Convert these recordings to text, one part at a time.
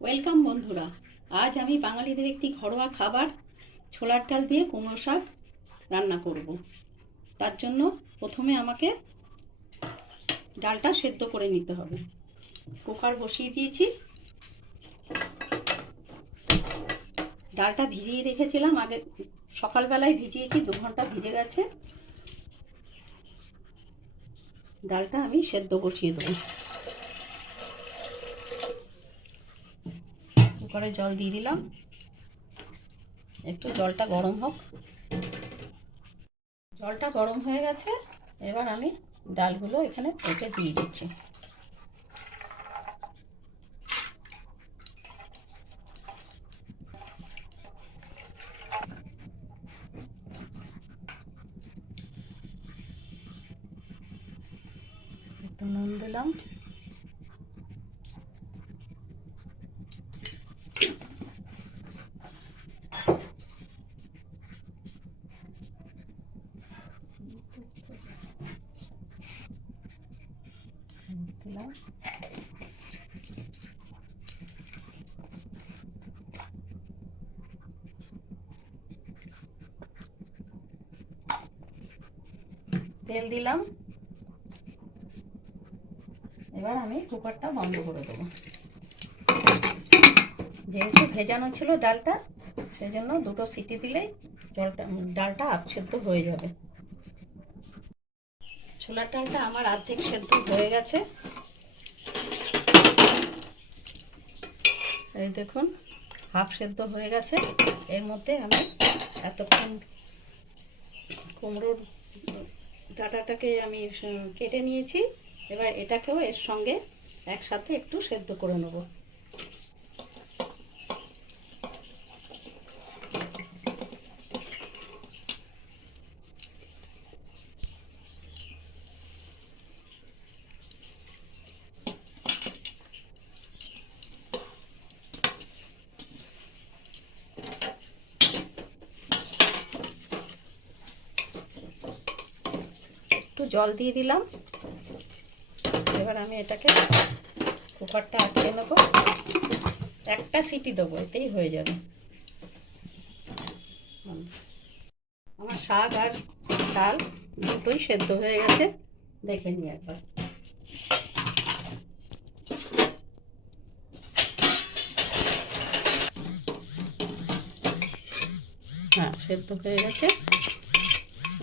Welcome বন্ধুরা। আজ আমি বাঙালিদের একটি ঘরোয়া খাবার ছোলার ডাল দিয়ে কুমড়ো শাক রান্না করব। তার জন্য প্রথমে আমাকে ডালটা সেদ্ধ করে নিতে হবে। কুকার বসিয়ে দিয়েছি। ডালটা ভিজিয়ে রেখেছিলাম, আগে সকালবেলায় ভিজিয়েছি, 2 ঘন্টা ভিজে গেছে। ডালটা আমি সেদ্ধ বসিয়ে দেবো। কুকারে জল দিয়ে দিলাম, একটু জলটা গরম হোক। জলটা গরম হয়ে গেছে, এবার আমি ডালগুলো এখানে এতে দিয়ে দিচ্ছি। একটু নুন দিলাম, দিলাম তেল দিলাম। এবার আমি কুকারটা বন্ধ করে দেবো। যেহেতু ভেজানো ছিল ডালটা, সেজন্য 2টো সিটি দিলেই ডালটা আধ সেদ্ধ হয়ে যাবে। ছোলার ডালটা আমার অর্ধেক সেদ্ধ হয়ে গেছে। এই দেখুন, হাফ সেদ্ধ হয়ে গেছে। এর মধ্যে আমি এতক্ষণ কুমড়োর ডাঁটাটাকে আমি কেটে নিয়েছি। এবার এটাকেও এর সঙ্গে একসাথে একটু সেদ্ধ করে নেব। একটু জল দিয়ে দিলাম। এবার আমি এটাকে কুকারটা আটকে নেব। একটা সিটি দেবো, এতেই হয়ে যাবে। আমার শাক আর ডাল দুটোই সেদ্ধ হয়ে গেছে, দেখে নিই একবার। হ্যাঁ, সেদ্ধ হয়ে গেছে।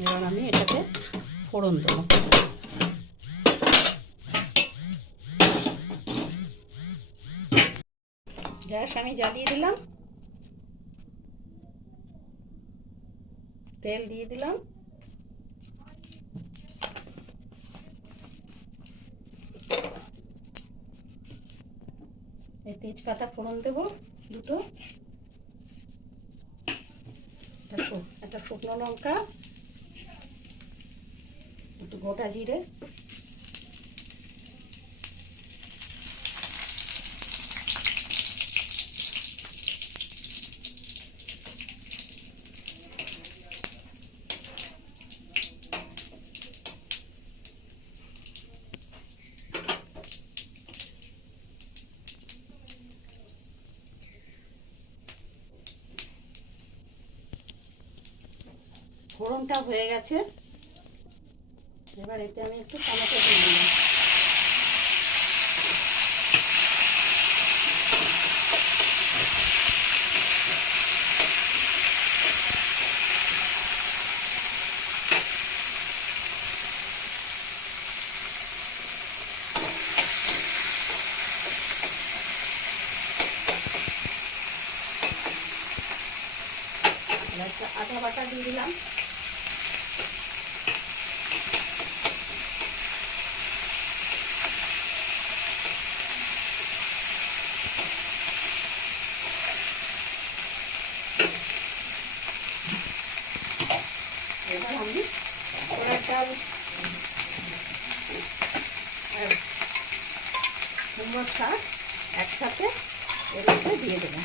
এবার আমি এটাকে ফোড়ন দেবো। গ্যাস আমি জ্বালিয়ে দিলাম, তেল দিয়ে দিলাম। এই তেজপাতা ফোড়ন দেবো 2টো, একটা শুকনো লঙ্কা, একটু গোটা জিরে, ফোড়নটা হয়ে গেছে। এবার এতে আমি একটু টমেটো দিয়ে দিলাম। আদা বাটা দিয়ে দিলাম। এবার আমি ছোলার ডাল আর কুমড়োর শাক একসাথে এর মধ্যে দিয়ে দেবো।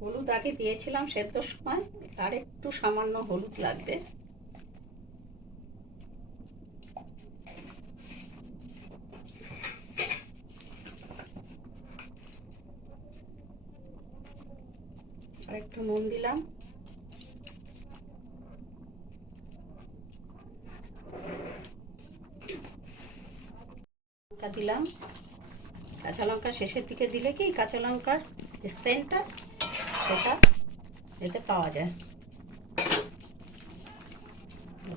হলুদ আগে দিয়েছিলাম সেদ্ধর সময়, আর একটু সামান্য হলুদ লাগবে। আর একটু নুন দিলাম। দিলাম কাঁচা লঙ্কা শেষের দিকে দিলে কি কাঁচা লঙ্কার যে সেন্টটা সেটা এতে পাওয়া যায়।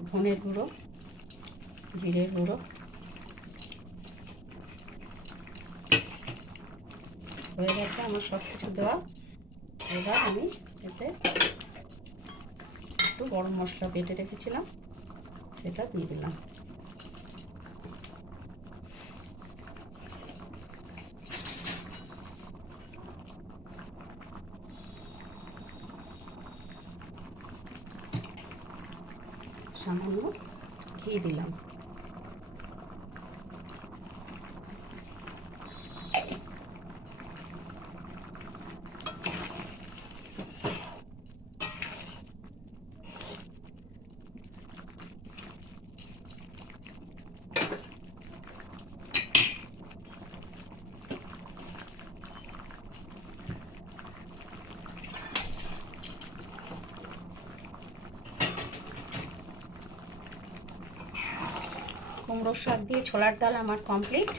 ধনের গুঁড়ো, জিরের গুঁড়ো হয়ে গেছে আমার সব কিছু দেওয়া। এবার আমি এতে একটু গরম মশলা বেটে রেখেছিলাম সেটা দিয়ে দিলাম। সামান্য ঘি দিলাম। কুমড়োর শাক দিয়ে ছোলার ডাল আমার কমপ্লিট।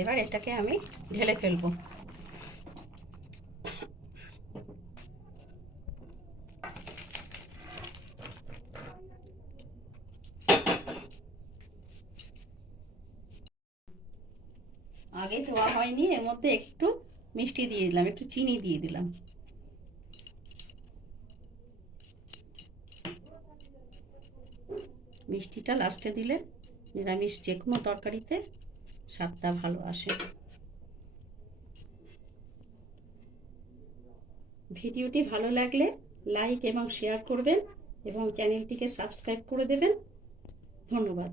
এবার এটাকে আমি ঢেলে ফেলবো। আগে ধোয়া হয়নি, এর মধ্যে একটু মিষ্টি দিয়ে দিলাম, একটু চিনি দিয়ে দিলাম। মিষ্টিটা লাস্টে দিলে নিরামিষ যে কোনো তরকারিতে স্বাদটা ভালো আসে। ভিডিওটি ভালো লাগলে লাইক এবং শেয়ার করবেন এবং চ্যানেলটিকে সাবস্ক্রাইব করে দেবেন। ধন্যবাদ।